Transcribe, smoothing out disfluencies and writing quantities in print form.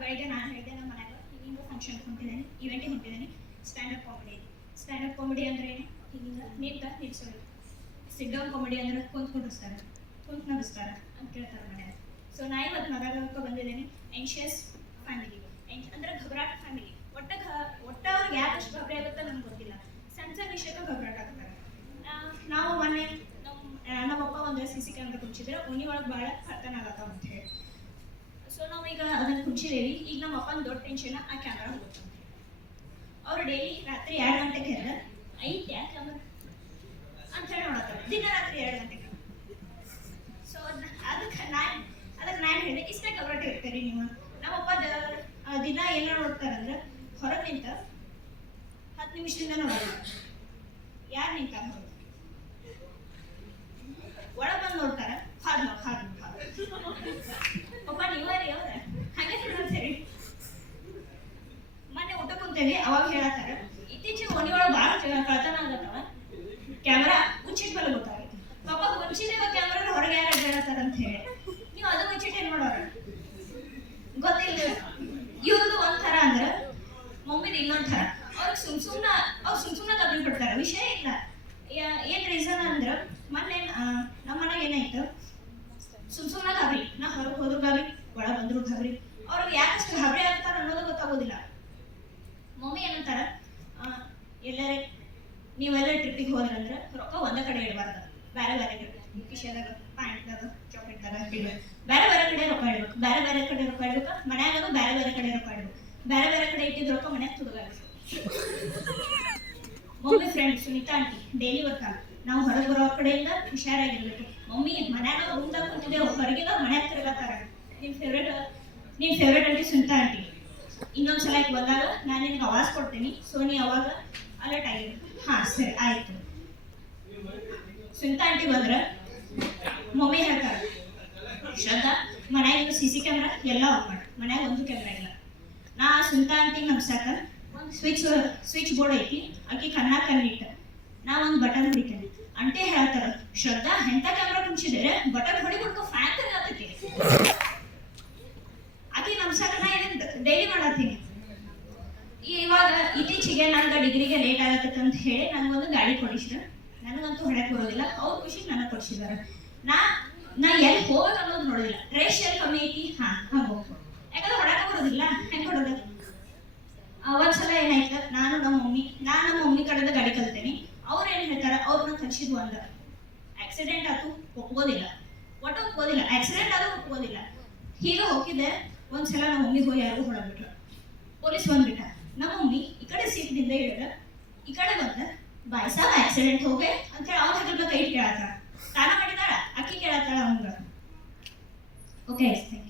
ಬೆಳಗ್ಗೆ ನಾನು ಹೇಳಿದೆ ನಮ್ಮ ಮನೆಯಾಗ ಹಿಂಗೆ ಫಂಕ್ಷನ್ ಹೊಂಟಿದ್ದೇನೆ, ಇವೆಂಟಿಗೆ ಹೊಂಟಿದ್ದೇನೆ, ಸ್ಟ್ಯಾಂಡಪ್ ಕಾಮಿಡಿ ಅಂದರೆ ಏನು, ಹಿಂಗೆ ನಿಲ್ಸೋದು. ಸಿಟ್ ಡೌನ್ ಕಾಮಿಡಿ ಅಂದ್ರೆ ಕುಂತ್ ನಗಿಸ್ತಾರೆ ಅಂತ ಕೇಳ್ತಾರೆ ಮನೆಯಾಗ. ಸೊ ನಾ ಇವತ್ತು ಮಾತಾಡೋಕೆ ಬಂದಿದ್ದೇನೆ ಆಂಕ್ಷಿಯಸ್ ಫ್ಯಾಮಿಲಿ, ಅಂದ್ರೆ ಘಬರಾಟ ಫ್ಯಾಮಿಲಿ. ಒಟ್ಟ ಅವ್ರಿಗೆ ಯಾಕಷ್ಟು ಗಾಬರಿ ಆಗುತ್ತೋ ನಮ್ಗೆ ಗೊತ್ತಿಲ್ಲ. ಸಣ್ಣ ವಿಷಯಕ್ಕೆ ಘಬರಾಟ ಆಗ್ತಾರೆ. ನಾವು ಮೊನ್ನೆ ನಮ್ಮಪ್ಪ ಒಂದು CC ಕ್ಯಾಮ್ರಾ ಕುಂಚಿದ್ರೆ ಓಣಿ ಒಳಗೆ ಭಾಳ ಕರ್ತನ ಆಗತ್ತ ಅಂತ ಹೇಳಿ. ಸೊ ನಾವು ಈಗ ಅದನ್ನು ಕುಂಚಿದೇವಿ. ಈಗ ನಮ್ಮ ಅಪ್ಪನ ದೊಡ್ಡ ಟೆನ್ಷನ್ ಆ ಕ್ಯಾಮ್ರಾ ಹೋಗುತ್ತೆ ಅಂತ ಹೇಳಿ. ಅವ್ರು ಡೈಲಿ ರಾತ್ರಿ 2 ಗಂಟೆಗೆ ಎದ್ದ ಐತ್ಯಾ ಕ್ಯಾಮ್ರಾ ಅಂತ ಹೇಳಿ ನೋಡತ್ತಾರೆ, ದಿನ ರಾತ್ರಿ 2 ಗಂಟೆಗೆ. ಸೊ ಅದಕ್ಕೆ ನಾನು ಹೇಳಿದೆ, ಇಷ್ಟೇ ಘಬರಾಟ ಇರ್ತೀರಿ ನೀವು. ನಮ್ಮಪ್ಪ ದಿನ ಏನೋ ನೋಡ್ತಾರಂದ್ರೆ ಹೊರಗೆ ನಿಂತ 10 ನಿಮಿಷದಿಂದ ನೋಡಲ್ಲ. ಯಾರು ನಿಂತಾರ ಹೊರಗೆ, ಒಳ ಬಂದು ನೋಡ್ತಾರ, ಹಾಡು ಪಪ್ಪ ನೀವರಿ ಅವ್ರ ಹಾಗೆ ಹೇಳ್ತೇರಿ. ಮೊನ್ನೆ ಊಟ ಕುಂತೇವಿ, ಅವಾಗ ಹೇಳತ್ತಾರ ಇತ್ತೀಚೆಗೆ ಓಣಿ ಒಳಗೆ ಭಾಳ ಕಳ್ತನ ಆಗತ್ತವ, ಕ್ಯಾಮ್ರಾ ಮುಚ್ಚಿದ ಮೇಲೆ ಗೊತ್ತಾಗೈತಿ. ಪಾಪ ಮುಚ್ಚಿದೇವ ಕ್ಯಾಮ್ರಾ ಹೊರಗೆ ಯಾರು ಹೇಳತ್ತಾರ ಅಂತ ಹೇಳಿ ನೀವು ಅದು ಮುಚ್ಚಿಟ್ಟು ಏನ್ ಮಾಡೋರ ಗೊತ್ತಿಲ್ಲ. ಇವ್ರದ್ದು ಒಂಥರ ಅಂದ್ರೆ ಮಮ್ಮಿದು ಇನ್ನೊಂಥರ. ಅವ್ರಿಗೆ ಸುಮ್ನ ಗಾಬರಿ ಬಿಡ್ತಾರೆ, ವಿಷಯ ಇಲ್ಲ. ಏನ್ ರೀಸನ್ ಅಂದ್ರೆ ಮೊನ್ನೆ ನಮ್ಮ ಮನೆಗೆ ಏನಾಯ್ತು, ಸುಮ್ನ ಗಾಬರಿ. ನಾ ಹೊರಗೆ ಹೋದ್ರು ಗಾಬರಿ, ಒಳ ಬಂದ್ರು ಗಾಬರಿ. ಅವ್ರಿಗೆ ಯಾಕಷ್ಟು ಗಾಬರಿ ಆಗ್ತಾರ ಅನ್ನೋದು ಗೊತ್ತಾಗೋದಿಲ್ಲ. ಮಮ್ಮಿ ಏನಂತಾರ, ಎಲ್ಲರೇ ನೀವೆಲ್ಲ ಟ್ರಿಪ್ಪಿಗೆ ಹೋದ್ರಂದ್ರೆ ರೊಕ್ಕ ಒಂದೇ ಕಡೆ ಇಡಬಾರ್ದು, ಬೇರೆ ಕಿಶೆದಾಗ, ಪ್ಯಾಂಟ್ದಾಗ, ಚಾಕ್ಲೇಟ್ದಾಗ ಬೇರೆ ಕಡೆ ರೊಕ್ಕ ಇಡ್ಬೇಕು. ಬೇರೆ ಕಡೆ ರೊಕ್ಕ ಇಡ್ಬೇಕು, ಮನ್ಯಾಗ ಬೇರೆ ಕಡೆ ರೊಕ್ಕ ಇಡ್ಬೇಕು. ಬೇರೆ ಕಡೆ ಇಟ್ಟಿದ್ದು ರೊಕ್ಕ ಮನ್ಯಾಗ ತುಡುಗಾಡ್ಬೇಕು. Mummy friend Sunita aunty daily ಬರ್ತಾಳೆ, ನಾವು ಹೊರಗೆ ಬರೋ ಕಡೆಯಿಂದ ಹುಷಾರಾಗಿರ್ಬೇಕು. ಮಮ್ಮಿ ಮನ್ಯಾಗ ರೂಮ್ದಾಗ ಕೂತಿದ್ದೇವೆ, ಹೊರಗಿನ ಮನ್ಯಾಗ ತಿರುಗತ್ತಾರ. ನಿಮ್ಮ ಫೇವ್ರೇಟ್ ಆಂಟಿ ಸುನೀತಾ ಆಂಟಿ. ಇನ್ನೊಂದ್ಸಲ ಬಂದಾಗ ನಾನು ನಿನಗೆ ಆವಾಜ್ ಕೊಡ್ತೀನಿ, ಸೊ ನೀ ಅವಾಗ ಅಲರ್ಟ್ ಆಗಿರ್ಬೇಕು. ಹಾಂ ಸರಿ ಆಯ್ತು. ಸುನೀತಾ ಆಂಟಿ ಬಂದ್ರೆ ಮಮ್ಮಿ ಹೇಳ್ತಾರೆ, ಶ್ರದ್ಧಾ ಮನ್ಯಾಗ CC ಕ್ಯಾಮ್ರಾ ಎಲ್ಲ ಆಫ್ ಮಾಡಿ, ಮನ್ಯಾಗ ಒಂದು ಕ್ಯಾಮ್ರಾ ಇಲ್ಲ. ನಾ ಸುನೀತಾ ಆಂಟಿ ನಮ್ಸಾಕ ಒಂದು ಸ್ವಿಚ್ ಬೋರ್ಡ್ ಐತಿ, ಆಕಿ ಕಣ್ಣಿಟ್ಟ ನಾ ಒಂದು ಬಟನ್ ಹೊಡಿತೇನೆ. ಅಂಟೆ ಹೇಳ್ತಾರ, ಶ್ರದ್ಧಾ ಎಂತ ಕ್ಯಾಮ್ರಾ ಕುಂಚಿದ್ರೆ ಬಟನ್ ಹೊಡಿಬೇಕು, ಫ್ಯಾನ್ ತಿರ್ಗಾತೈತಿ. ಆಕಿ ನಮ್ಸಾಕ ನಾ ಏನೇನು ಡೈಲಿ ಮಾಡತ್ತೀನಿ. ಇವಾಗ ಇತ್ತೀಚೆಗೆ ನನಗೆ ಡಿಗ್ರಿಗೆ ಲೇಟ್ ಆಗತ್ತೆ ಅಂತ ಹೇಳಿ ನನಗೊಂದು ಗಾಡಿ ಕೊಡಿಸಿದ್ರು. ನನಗಂತೂ ಹೊಡಕ್ಕೆ ಬರೋದಿಲ್ಲ, ಅವ್ರ ಖುಷಿಗೆ ನನಗೆ ಕೊಡಿಸಿದಾರೆ. ನಾ ಎಲ್ಲಿ ಹೋಗೋದು ಅನ್ನೋದು ನೋಡೋದಿಲ್ಲ. ರೇಷ್ ಎಲ್ಲಿ ಕಮ್ಮಿ ಐತಿ, ಹಂಗೆ ಹೋಗ್ಬೋದು. ಯಾಕಂದ್ರೆ ಹೊಡಕ್ಕೆ ಬರೋದಿಲ್ಲ, ಹೆಂಗೆ ಕೊಡೋದು. ಒಂದ್ಸಲ ಏನಾಯ್ತು, ನಾನು ನಮ್ಮ ಮಮ್ಮಿ ಕಡೆದ ಗಾಡಿ ಕಲ್ತೇನೆ. ಅವ್ರು ಏನು ಹೇಳ್ತಾರೆ, ಅವ್ರನ್ನ ಕಲಿಸಿದ್ವು ಅಂದ ಆಕ್ಸಿಡೆಂಟ್ ಆಯ್ತು, ಒಪ್ಕೋದಿಲ್ಲ. ಆಕ್ಸಿಡೆಂಟ್ ಆದ್ರೂ ಒಪ್ಕೋದಿಲ್ಲ. ಹೀಗೆ ಹೋಗಿದ್ದೆ. ಒಂದ್ಸಲ ನಮ್ಮ ಮಮ್ಮಿ ಹೋಗಿ ಯಾರಿಗೂ ಹೊಡಬಿಟ್ರು, ಪೊಲೀಸ್ ಬಂದ್ಬಿಟ್ಟ. ನಮ್ಮ ಮಮ್ಮಿ ಈ ಕಡೆ ಸೀಟ್ನಿಂದ ಇಳಿದ, ಈ ಕಡೆ ಬಂದ, ಬಾಯ್ ಸಾಬ್ ಆಕ್ಸಿಡೆಂಟ್ ಹೋಗೆ ಅಂತ ಹೇಳಿ ಅವ್ರ ಹತ್ರ ಕೈ ಕೇಳತ್ತಾಳ. ತಾನ ಮಾಡಿದಾಳ, ಅಕ್ಕಿ ಕೇಳತ್ತಾಳ ಅವಂಗ. Okay, thank you.